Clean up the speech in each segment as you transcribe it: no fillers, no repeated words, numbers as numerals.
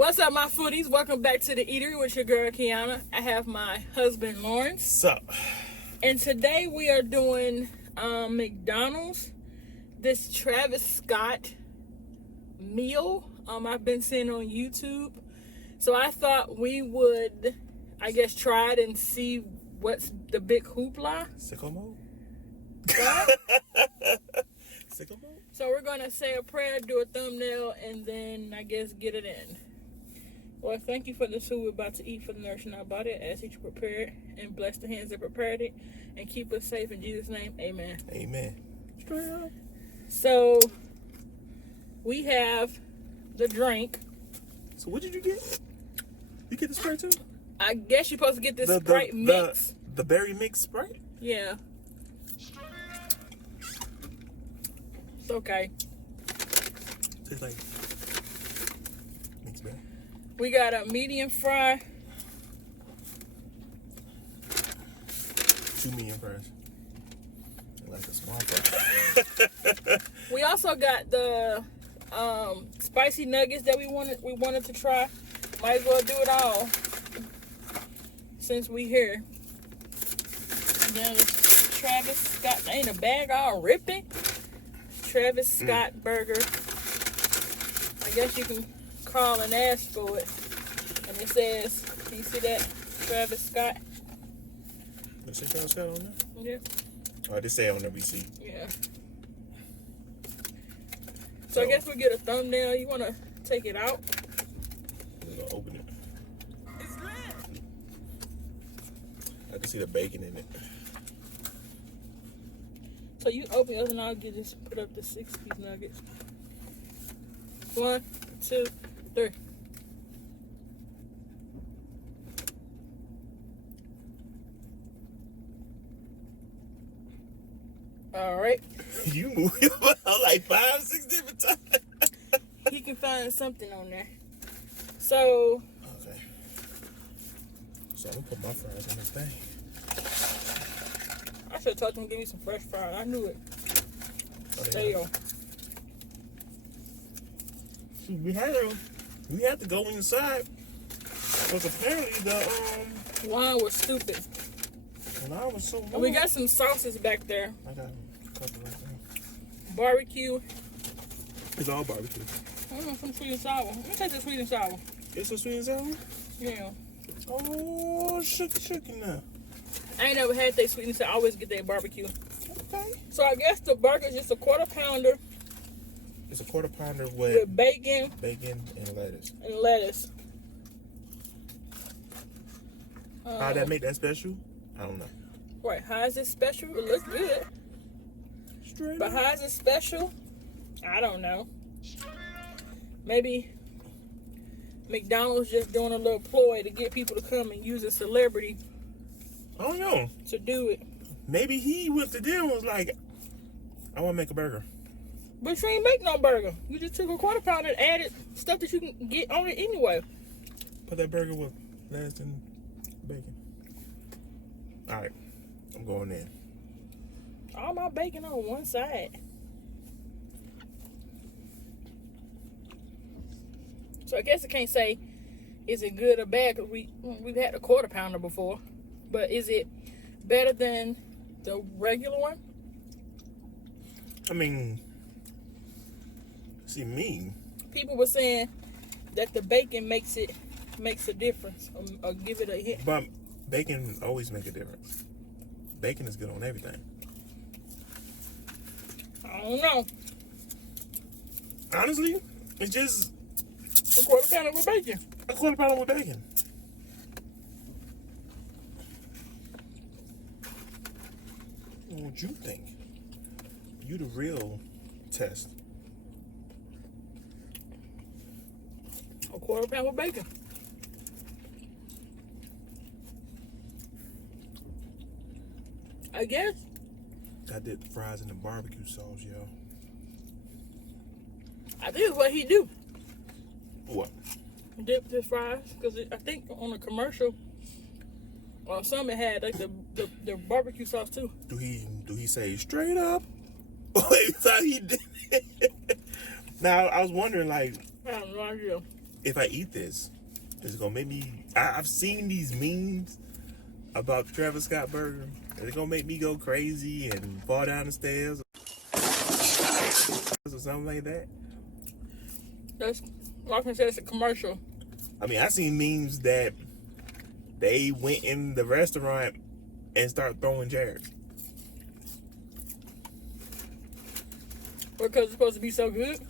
What's up, my foodies? Welcome back to the Eatery with your girl, Kiana. I have my husband, Lawrence. Sup? And today we are doing McDonald's. This Travis Scott meal I've been seeing on YouTube. So I thought we would, try it and see what's the big hoopla. Sicko mode? What? Sicko mode? So we're going to say a prayer, do a thumbnail, and then get it in. Lord, thank you for this food we're about to eat for the nourishing our body. I ask that you prepare it and bless the hands that prepared it and keep us safe in Jesus' name. Amen. Amen. Straight up. So we have the drink. So what did you get? You get the Sprite too? I guess you're supposed to get this Sprite mix. The berry mix Sprite? Yeah. It's okay. Tastes like mixed berry. We got a medium fry. 2 medium fries. Like a small fry. We also got the spicy nuggets that we wanted to try. Might as well do it all since we here. And then it's Travis Scott. Ain't a bag all ripping. Travis Scott burger. I guess you can call and ask for it. And it says, can you see that? Travis Scott. Does it say Travis Scott on there? Yeah. Oh, I just say on the receipt. Yeah. So I guess we get a thumbnail. You want to take it out? We're going to open it. It's lit. I can see the bacon in it. So you open yours and I'll just put up the 6-piece nuggets. 1, 2, 3. All right. You move your mouth like 5, 6 different times. He can find something on there. So. Okay. So I'm going to put my fries on this thing. I should have told him to give me some fresh fries. I knew it. Stale. We had to go inside. Because apparently the wine was stupid. line was so long. And we got some sauces back there. I got a couple right there. Barbecue. It's all barbecue. Some sweet and sour. Let me take the sweet and sour. It's a sweet and sour? Yeah. Oh, shooky now. I ain't never had that sweet and sour. I always get that barbecue. Okay. So I guess the burger's just a 1/4 pounder. It's a 1/4 pounder with bacon. Bacon and lettuce. And lettuce. How'd that make that special? I don't know. Right, how is it special? It looks good. Straight But how is it special? I don't know. Maybe McDonald's just doing a little ploy to get people to come and use a celebrity. I don't know. To do it. Maybe he went to them and was like, I want to make a burger. But you ain't make no burger. You just took a 1/4 pounder and added stuff that you can get on it anyway. Put that burger with lettuce and bacon. All right. I'm going in. All my bacon on one side. So I guess I can't say is it good or bad because we've had a 1/4 pounder before. But is it better than the regular one? I mean, see me. People were saying that the bacon makes a difference or give it a hit. But bacon always make a difference. Bacon is good on everything. I don't know. Honestly, it's just a 1/4 pounder with bacon. A 1/4 pounder with bacon. What you think? You the real test. A 1/4 pound with bacon. I guess. I did fries in the barbecue sauce, yo. I think it's what he do. What? Dip his fries, because I think on the commercial, or some it had like the barbecue sauce too. Do he say straight up? Wait, so he did. Now I was wondering, like, I have no idea. if I eat this, it's gonna make me. I've seen these memes about the Travis Scott burger. It's gonna make me go crazy and fall down the stairs or something like that. That's like I said, it's a commercial. I mean, I seen memes that they went in the restaurant and start throwing chairs. Because it's supposed to be so good.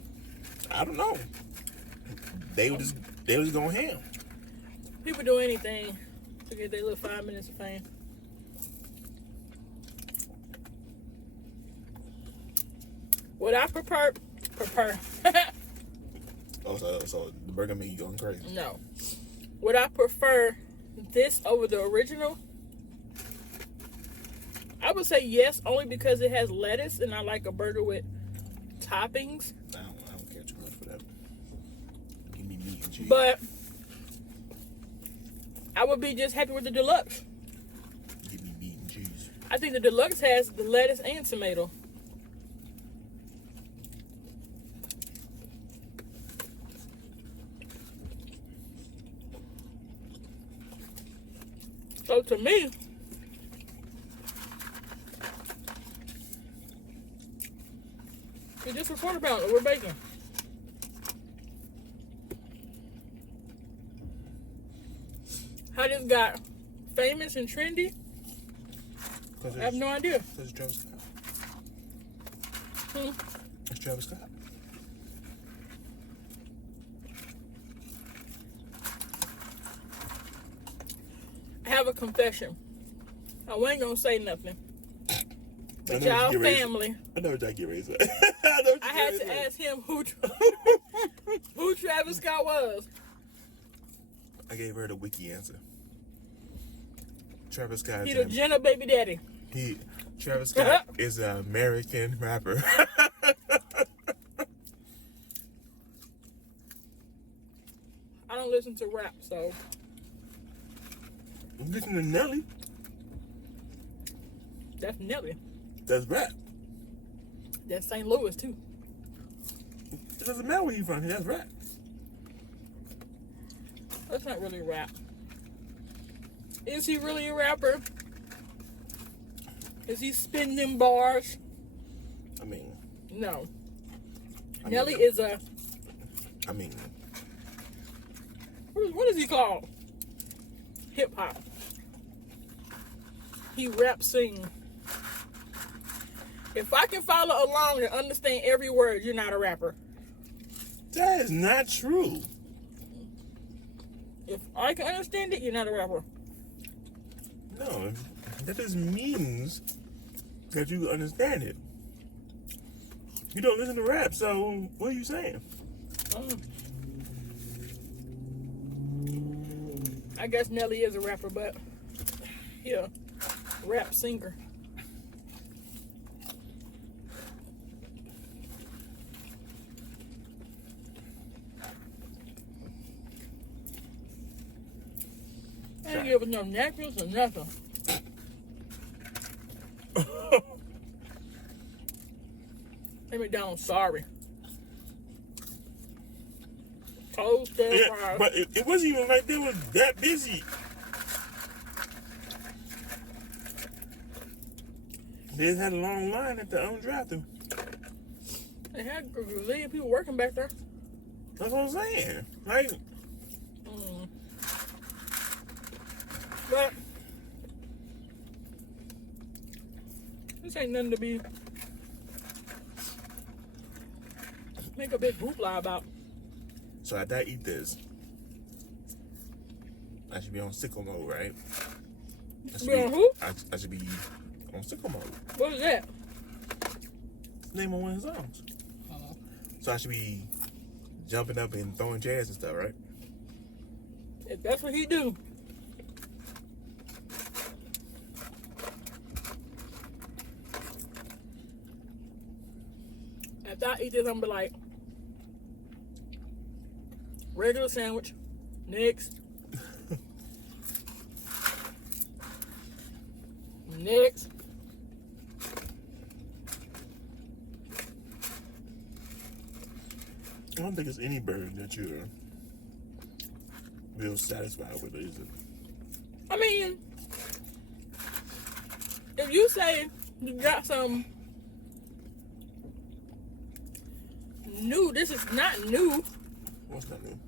I don't know. They was going ham. People do anything to get their little 5 minutes of fame. What I prefer. Oh, so the burger make you going crazy? No. Would I prefer this over the original? I would say yes, only because it has lettuce, and I like a burger with toppings. I don't care too much for that. Give me meat and cheese. But I would be just happy with the deluxe. Give me meat and cheese. I think the deluxe has the lettuce and tomato. So to me, it's just a quarter pounder with bacon. How this got famous and trendy, I have no idea. Because it's Travis Scott. It's Travis Scott. I have a confession. I wasn't gonna say nothing. But I know y'all what you get family. I know what y'all get ready to say. I had to ask him who Travis Scott was. I gave her the wiki answer. Travis Scott. He the Jenna baby daddy. Travis Scott is an American rapper. I don't listen to rap, so. Listen to Nelly. That's Nelly. That's rap. That's St. Louis too. It doesn't matter where you from. That's rap. That's not really rap. Is he really a rapper? Is he spinning them bars? I mean. No. I Nelly mean, is a. I mean. What is he called? Hip hop. He rap sing. If I can follow along and understand every word, you're not a rapper. That is not true. If I can understand it, you're not a rapper. No, that just means that you understand it. You don't listen to rap, so what are you saying? I guess Nelly is a rapper, but yeah, rap singer. I didn't give us no necklace or nothing. Hey, McDonald's, sorry. Toast and Yeah, fries. but it wasn't even like they were that busy. They just had a long line at the drive-thru. They had a gazillion people working back there. That's what I'm saying. Like, But this ain't nothing to be make a big hoopla about. so after I eat this, I should be on sickle mode, right? Be on who? I should be on sickle mode. What is that? Name of one of his songs. So I should be jumping up and throwing chairs and stuff, right? If that's what he do. After I eat this, I'm gonna be like, regular sandwich, next. Next. I don't think it's any burger that you're real satisfied with it, is it? I mean, if you say you got some new, this is not new. What's not new?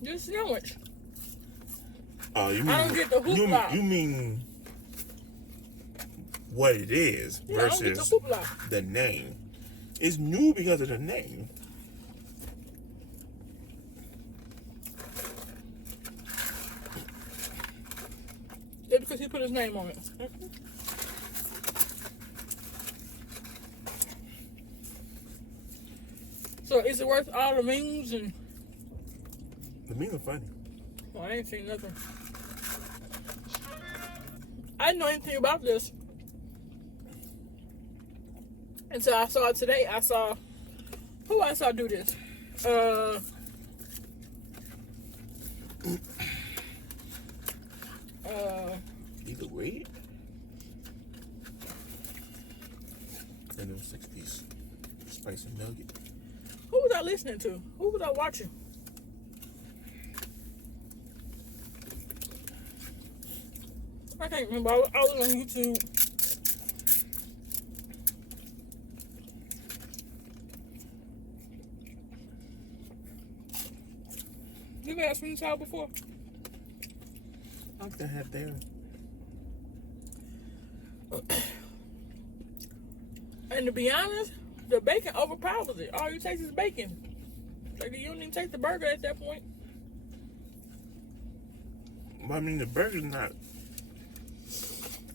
This sandwich. Oh, you mean I don't get the hoopla. You mean what it is Yeah, I don't get versus the hoopla. the name. It's new because of the name. It's because he put his name on it. So is it worth all the memes and? The memes are funny. Well, I ain't seen nothing. I didn't know anything about this until I saw it today. I saw who I saw do this. Either way. And those 6-piece spicy nugget. Who was I listening to? Who was I watching? I can't remember. I was on YouTube. You ever had sweet and sour before? I think I had there. And to be honest, the bacon overpowers it. All you taste is bacon. Like you don't even taste the burger at that point. But I mean, the burger's not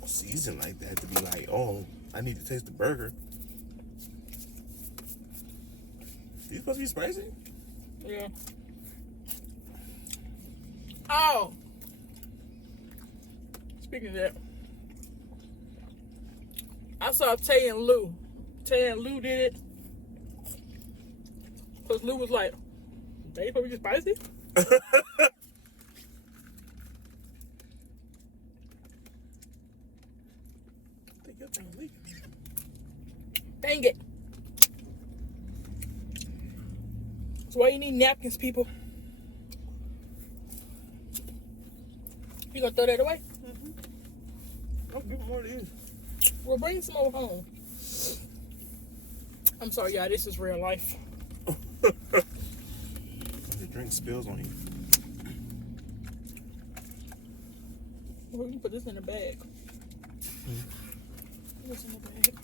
seasoned like that to be like, oh, I need to taste the burger. These supposed to be spicy? Yeah. Oh. Speaking of that, I saw Tay and Lou. Tay and Lou did it. Because Lou was like, they supposed to be spicy? Dang it. That's why you need napkins, people. You gonna throw that away? I'll give more to you. Well, bring some over home. I'm sorry, y'all. This is real life. The drink spills on you. Well, you can put this in a bag. Put this in a bag.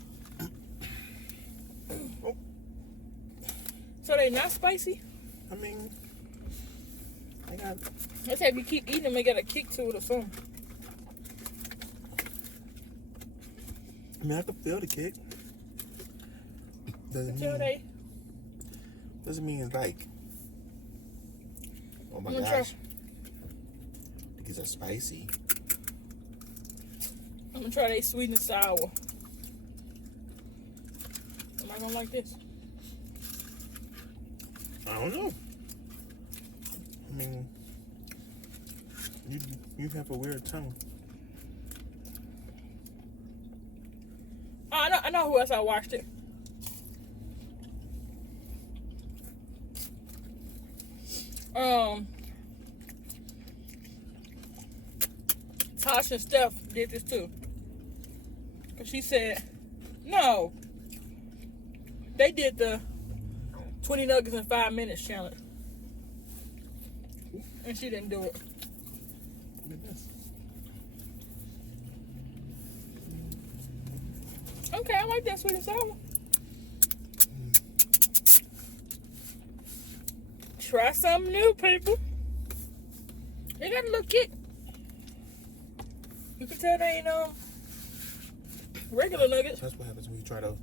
Oh. So they not spicy? I mean, I got. Let's say if you keep eating them, they got a kick to it or something. I mean, I can feel the kick. Doesn't mean it's like, oh my gosh, because it's spicy. I'm gonna try they sweet and sour. Am I gonna like this? I don't know. I mean, you have a weird tongue. Oh, I know who else I watched it. Tasha and Steph did this too. Cause she said, no. They did the 20 nuggets in 5 minutes challenge. And she didn't do it. Look at this. Okay, I like that sweet and sour. Try something new, people. They got a little kick. You can tell they ain't regular nuggets. That's what happens when you try to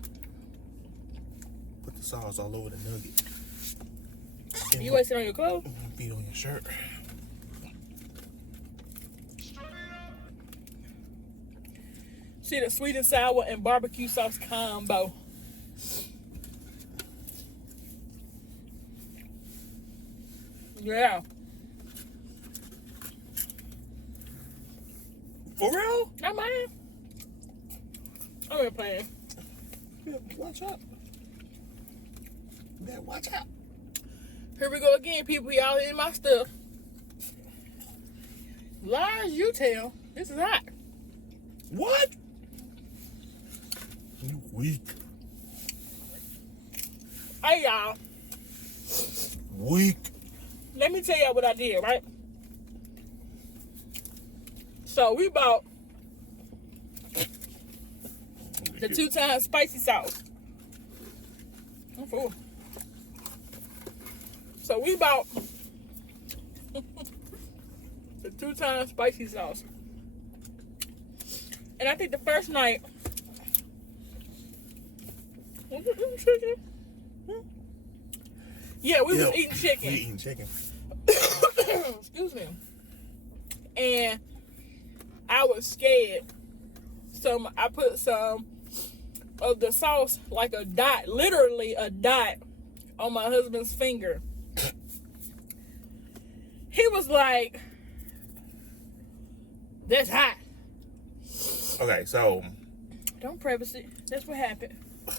put the sauce all over the nugget. And You wasting on your clothes? beat on your shirt. See the sweet and sour and barbecue sauce combo. Yeah. For real? Not mine. I'm not playing. Yeah, watch out. Yeah, watch out. Here we go again, people. Y'all in my stuff. Lies you tell. This is hot. What? You weak. Hey, y'all. Weak. Let me tell y'all what I did, right? So we bought the 2 times spicy sauce. I'm full. So we bought the 2 times spicy sauce. And I think the first night, was it chicken? Yeah, we was eating chicken. We eating chicken. Excuse me. And I was scared. So I put some of the sauce, like a dot, literally a dot, on my husband's finger. He was like, "That's hot." Okay, so. Don't preface it. That's what happened. I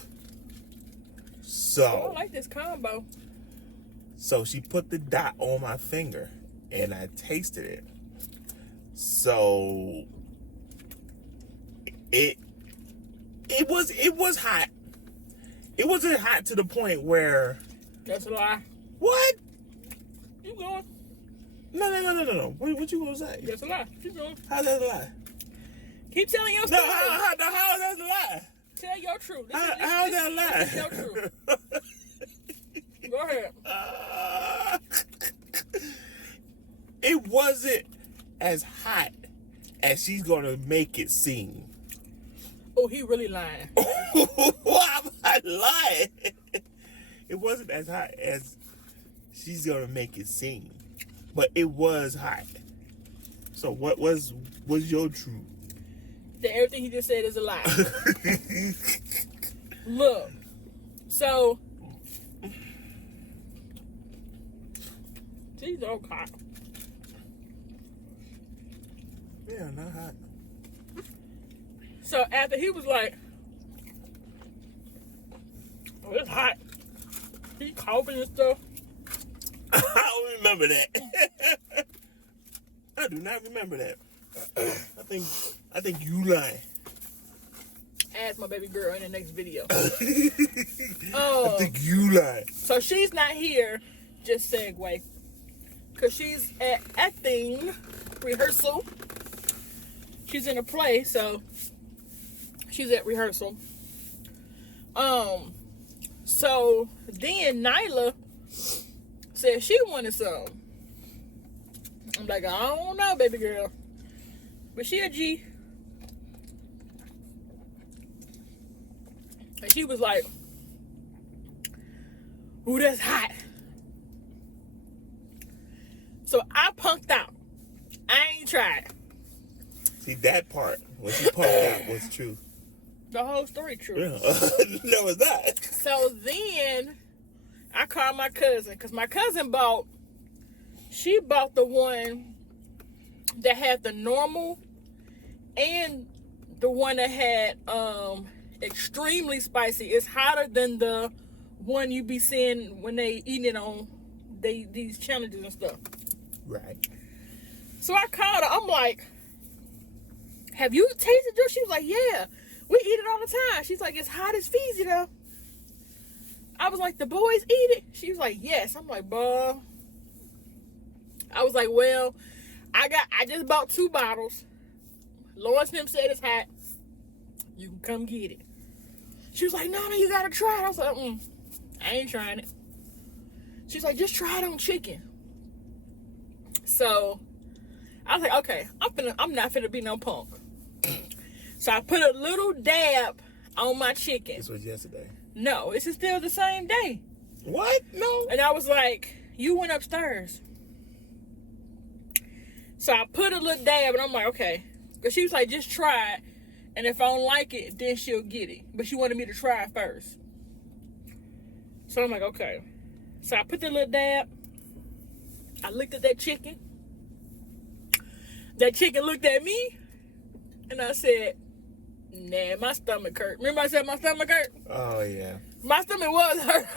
So. don't like this combo. So she put the dot on my finger, and I tasted it. So. It was hot. It wasn't hot to the point where. That's a lie. What? You going? No. What you gonna say? That's a lie. Keep going. How's that a lie? Keep telling your No, story. how is that a lie? Tell your truth. How's that a lie? This is your truth. Go ahead. It wasn't as hot as she's gonna make it seem. Oh, he really lying. I'm not lying. It wasn't as hot as she's gonna make it seem, but it was hot. So what was your truth? That everything he just said is a lie. Look, so these are hot. Yeah, not hot. So after he was like, "Oh, it's hot," he coughing and stuff. I don't remember that. I do not remember that. I think you lying. Ask my baby girl in the next video. I think you lying. So she's not here. Just segue, cause she's at acting rehearsal. She's in a play, so she's at rehearsal. So then Nyla said she wanted some. I'm like, I don't know, baby girl. But she a G. And she was like, "Ooh, that's hot." So I punked out. I ain't tried. See, that part, when she punked out, was true. The whole story true. Yeah. No, it's not. So then I called my cousin, because my cousin bought the one that had the normal and the one that had extremely spicy. It's hotter than the one you be seeing when they eating it on these challenges and stuff. Right. So I called her. I'm like, "Have you tasted yours?" She was like, "Yeah, we eat it all the time." She's like, "It's hot as feezy though." I was like, "The boys eat it?" She was like, "Yes." I'm like, "Buh." I was like, "Well, I just bought 2 bottles. Lawrence and him said it's hot. You can come get it." She was like, "No, you gotta try it." I was like, I ain't trying it." She's like, "Just try it on chicken." So I was like, "Okay, I'm not finna be no punk." So I put a little dab on my chicken. This was yesterday. No, this is still the same day. What? No. And I was like, "You went upstairs." So I put a little dab, and I'm like, "Okay." Because she was like, "Just try it. And if I don't like it, then she'll get it." But she wanted me to try it first. So I'm like, "Okay." So I put the little dab. I looked at that chicken. That chicken looked at me. And I said, "Nah, my stomach hurt." Remember I said my stomach hurt? Oh, yeah. My stomach was hurt.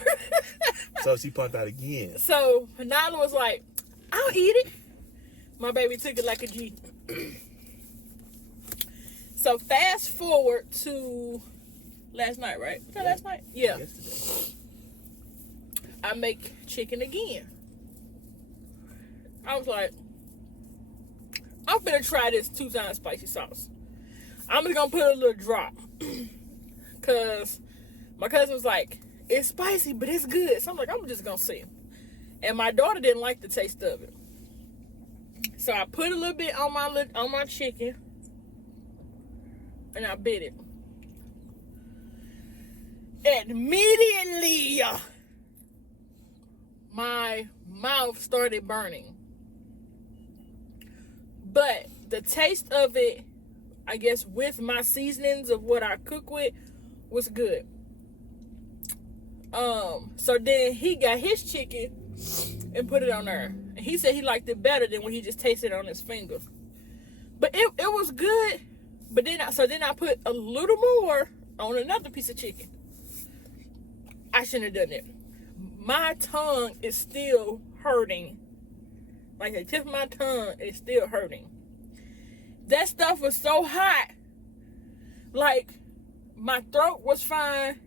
So she punked out again. So Nala was like, "I'll eat it." My baby took it like a G. So fast forward to last night, right? Was that last night? Yeah. Yesterday. I make chicken again. I was like, I'm finna try this 2 times spicy sauce. I'm just gonna put a little drop. Cause my cousin was like, it's spicy, but it's good. So I'm like, I'm just gonna see. And my daughter didn't like the taste of it. So I put a little bit on my chicken. And I bit it. Immediately, my mouth started burning. But the taste of it, I guess with my seasonings of what I cook with, was good. So then he got his chicken and put it on there. And he said he liked it better than when he just tasted it on his finger. But it was good. But then I put a little more on another piece of chicken. I shouldn't have done it. My tongue is still hurting. Like the tip of my tongue is still hurting. That stuff was so hot. Like my throat was fine.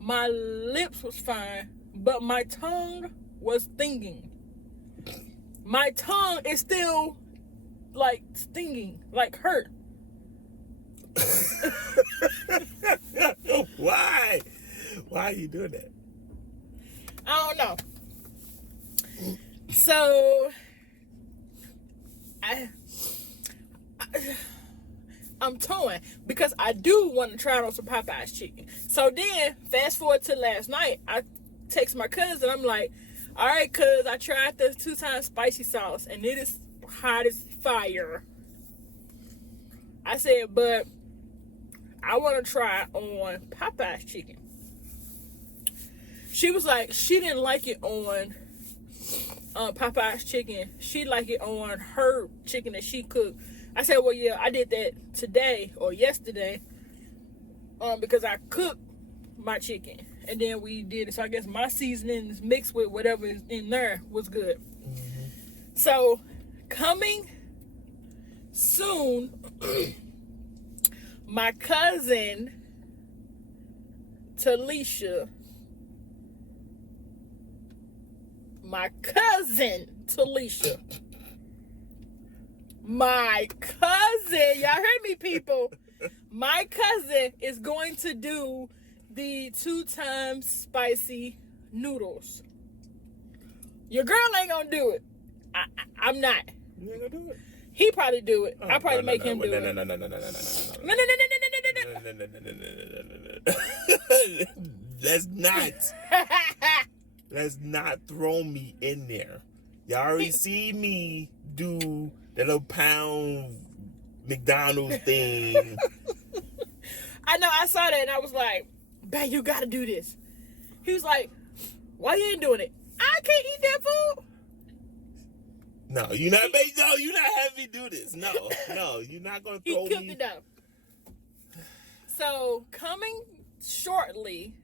My lips was fine. But my tongue was stinging. My tongue is still like stinging, like hurt. Why? Why are you doing that? I don't know. So I'm torn because I do want to try on some Popeyes chicken. So then fast forward to last night, I text my cousin. I'm like, all right, cuz I tried the 2 times spicy sauce and it is hot as fire. I said, but I want to try on Popeyes chicken. She was like, she didn't like it on Popeyes chicken. She liked it on her chicken that she cooked. I said, well, yeah, I did that today or yesterday because I cooked my chicken. And then we did it. So I guess my seasonings mixed with whatever is in there was good. Mm-hmm. So coming soon, my cousin Talisha, my cousin, y'all heard me, people. My cousin is going to do the 2 times spicy noodles. Your girl ain't gonna do it. I'm not. You ain't gonna do it? He probably do it. I'll probably make him do it. Let's not throw me in there. Y'all already see me do that little pound McDonald's thing. I know, I saw that and I was like, "Babe, you gotta do this." He was like, "Why you ain't doing it?" I can't eat that food. No, you're not having me do this. No, you're not gonna throw me. He cooked it up. So coming shortly,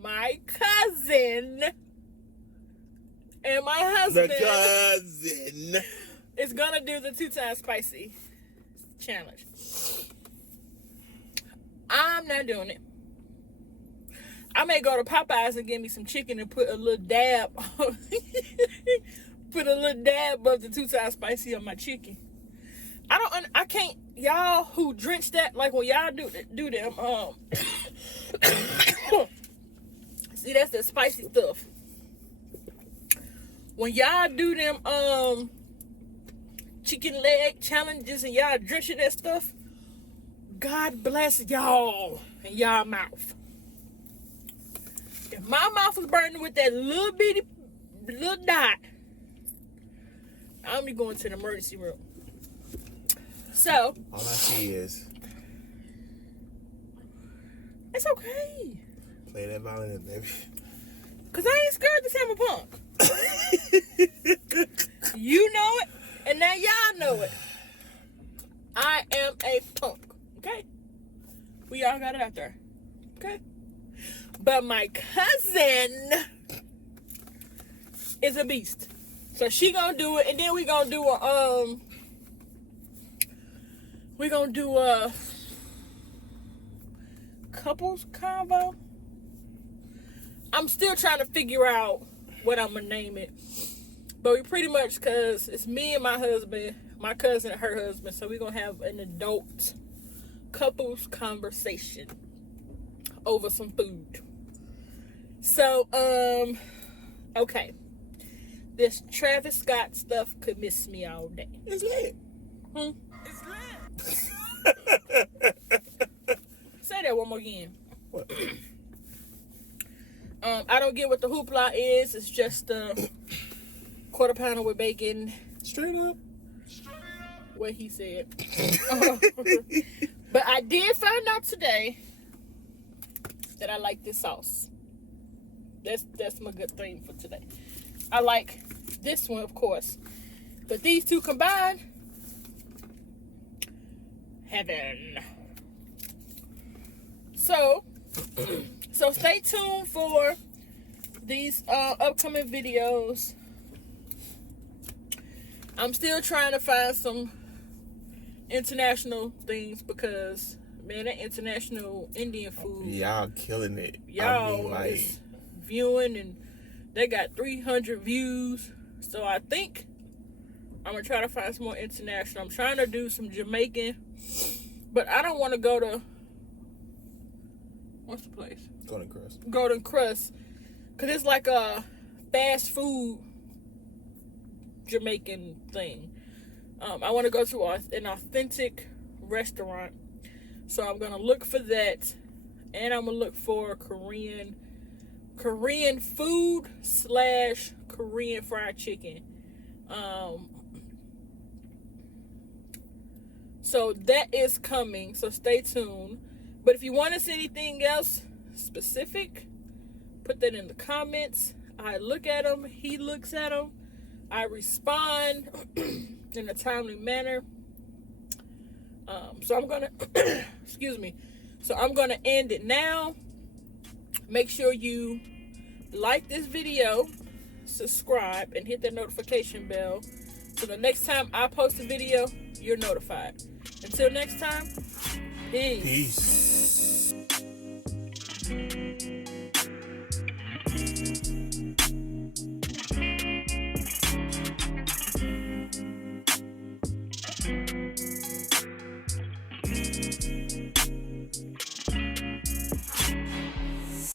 my cousin and my husband, the cousin, is gonna do the 2 times spicy challenge. I'm not doing it. I may go to Popeyes and get me some chicken and put a little dab of the 2 times spicy on my chicken. I can't, y'all who drench that, like when y'all do them, see, that's the spicy stuff. When y'all do them, chicken leg challenges and y'all drenching that stuff, God bless y'all and y'all mouth. If my mouth was burning with that little bitty little dot, I'll be going to the emergency room. So all I see is it's okay. Play that violin, baby. Cause I ain't scared to say I'm a punk. You know it, and now y'all know it. I am a punk. Okay? We all got it out there. Okay? But my cousin is a beast. So she gonna do it, and then we gonna do a couples convo. I'm still trying to figure out what I'm gonna name it, but we pretty much, cause it's me and my husband, my cousin and her husband, so we gonna have an adult couples conversation over some food. So okay, this Travis Scott stuff could miss me all day. It's lit. It's lit. Say that one more again. What? I don't get what the hoopla is. It's just a quarter pounder with bacon. Straight up. What he said. But I did find out today that I like this sauce. That's my good thing for today. I like this one, of course. But these two combined, heaven. So stay tuned for these upcoming videos. I'm still trying to find some international things because, man, that international Indian food. Y'all killing it. Y'all is viewing, and they got 300 views. So I think I'm going to try to find some more international. I'm trying to do some Jamaican, but I don't want to go to, what's the place? Golden Crust. Because it's like a fast food Jamaican thing. I want to go to an authentic restaurant. So I'm going to look for that. And I'm going to look for Korean food / Korean fried chicken. So that is coming. So stay tuned. But if you want to see anything else specific, put that in the comments. I look at them. He looks at them. I respond in a timely manner. So I'm gonna excuse me. So I'm gonna end it now. Make sure you like this video, subscribe, and hit that notification bell so the next time I post a video, you're notified. Until next time, peace. Peace.